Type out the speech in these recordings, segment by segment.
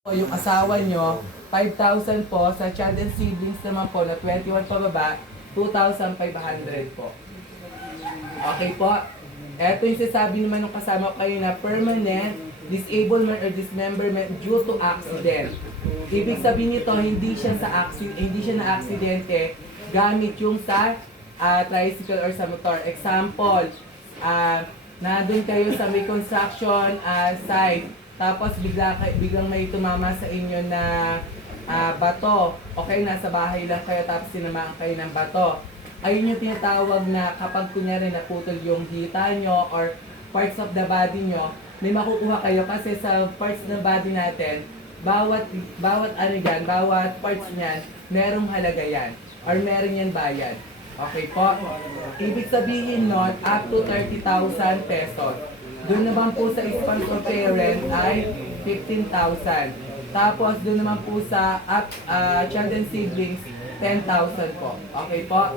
O yung asawa nyo, 5,000 po. Sa child and siblings naman po na 21 pababa, 2,500 po. Okay po. Ito yung sasabi naman ng kasama kayo na permanent disablement or dismemberment due to accident. Ibig sabihin nito, hindi siya na aksidente gamit yung sa tricycle or sa motor. Example, nandun kayo sa may construction site, tapos biglang may tumama sa inyo na bato. Okay, nasa bahay lang kayo tapos tinamaan kayo ng bato. Ayun yung tinatawag na kapag kunyari naputol yung hita nyo or parts of the body nyo, may makukuha kayo kasi sa parts ng body natin, bawat parts niyan, merong halaga yan or meron yan bayad. Okay po? Ibig sabihin nun, up to 30,000 pesos. Doon naman po sa spouse or parent ay 15,000. Tapos doon naman po sa child and siblings, 10,000 po. Okay po?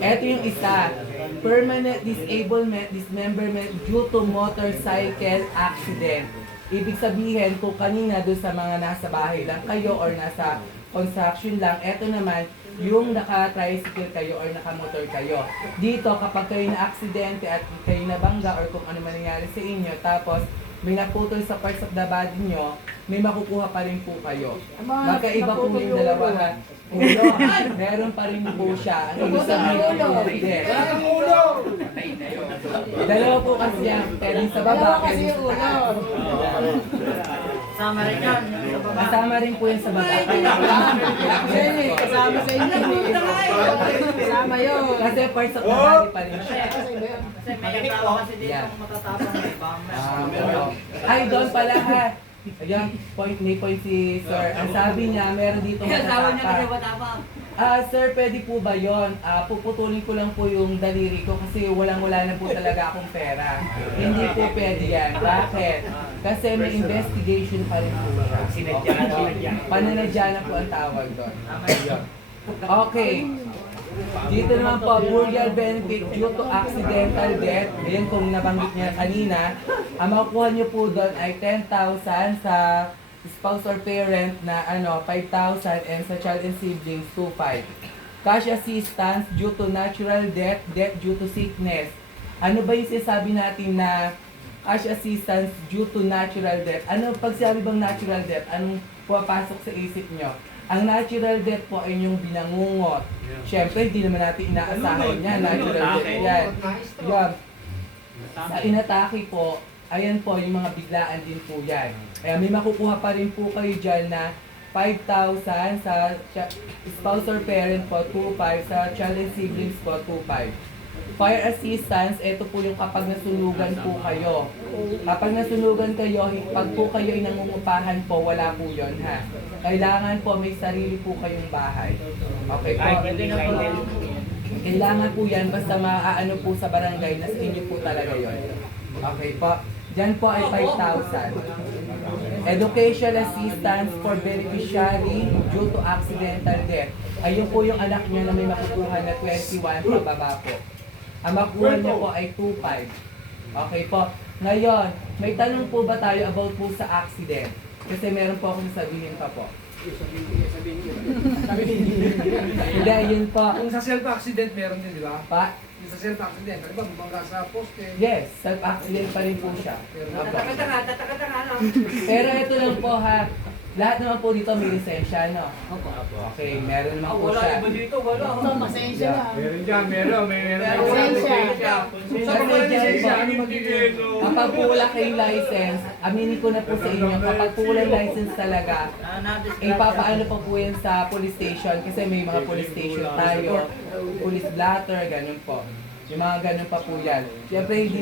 Ito yung isa. Permanent disablement, dismemberment due to motorcycle accident. Ibig sabihin, kung kanina doon sa mga nasa bahay lang kayo or nasa construction lang, ito naman, yung naka-tricycle kayo or naka-motor kayo. Dito, kapag kayo na-aksidente at kayo nabangga or kung ano man nangyari sa inyo, tapos may naputol sa parts of the body nyo, may makukuha pa rin po kayo. Magkaiba po yung dalawa ha. Ulo, meron pa rin po siya. Ang ibig sabihin po, dalawa po kasi yan, pwedeng sa baba, pwedeng sa taas. Kasama rin yan. Kasama rin po yan sa baba. Kasama sa inyo. Kasama yun. Kasi parts of the body pa rin siya. Kasi may kasama kasi dito matatapang na iba. Ay, doon pala ha. Ayan, may point si Sir. Ang sabi niya, meron dito Kasama niya kasi matatapang. matapang. Sir, pwede po ba yun? Puputulin ko lang po yung daliri ko kasi walang-wala na po talaga akong pera. Hindi po pwede yan. Bakit? Kasi may investigation pa rin po siya. Pananadya na po ang tawag doon. Okay. Dito naman po, burial benefit due to accidental death. Ayan kung nabanggit niya kanina. Ang makukuha niyo po doon ay 10,000 sa spouse or parent na 5,000 and sa child and siblings 2,500. Cash assistance due to natural death, death due to sickness. Ano ba yung sinasabi natin na cash assistance due to natural death? Ano pag sinabi bang natural death? Anong pumapasok sa isip nyo? Ang natural death po ay yung binangungot. Siyempre, hindi naman natin inaasahan yan. Natural death yan. Yan. Sa inatake po, ayan po, yung mga biglaan din po yan. Kaya may makukuha pa rin po kayo dyan na 5,000 sa spouse or parent po, 2,500. Sa child and siblings po, 2,500. Fire assistance, ito po yung kapag nasunugan po kayo. Kapag nasunugan kayo, pag po kayo ay nangungupahan po, wala po yun ha. Kailangan po may sarili po kayong bahay. Okay po? Kailangan po yan, basta maaano po sa barangay, nasa inyo po talaga yun. Okay po? Diyan po ay 5,000. Education assistance for beneficiary due to accidental death. Ayun po yung anak nyo na may makukuha na 21 pababa po. Ang makukuha nyo po ay 2,500. Okay po. Ngayon, may tanong po ba tayo about po sa accident? Kasi meron po akong sabihin pa po. Hindi, yun po. Kung sa self-accident meron din, di ba? Pa? Yung sa self-accident, di ba? Bumangga sa poste. Yes, self-accident pa rin po siya. Tataka-taka. Pero ito lang po ha. Lahat naman po dito may lisensya, no? Okay, meron naman po siya. dito, wala. Pasensya na. Meron dyan, meron. Lisensya. Kasi dyan po, kapag po wala kayong license, aminin ko na po sa inyo, kapag po walang license talaga, ipapaano pa po yan sa police station kasi may mga police station tayo, police blotter, ganun po. Yung mga ganun pa po yan. Siyempre hindi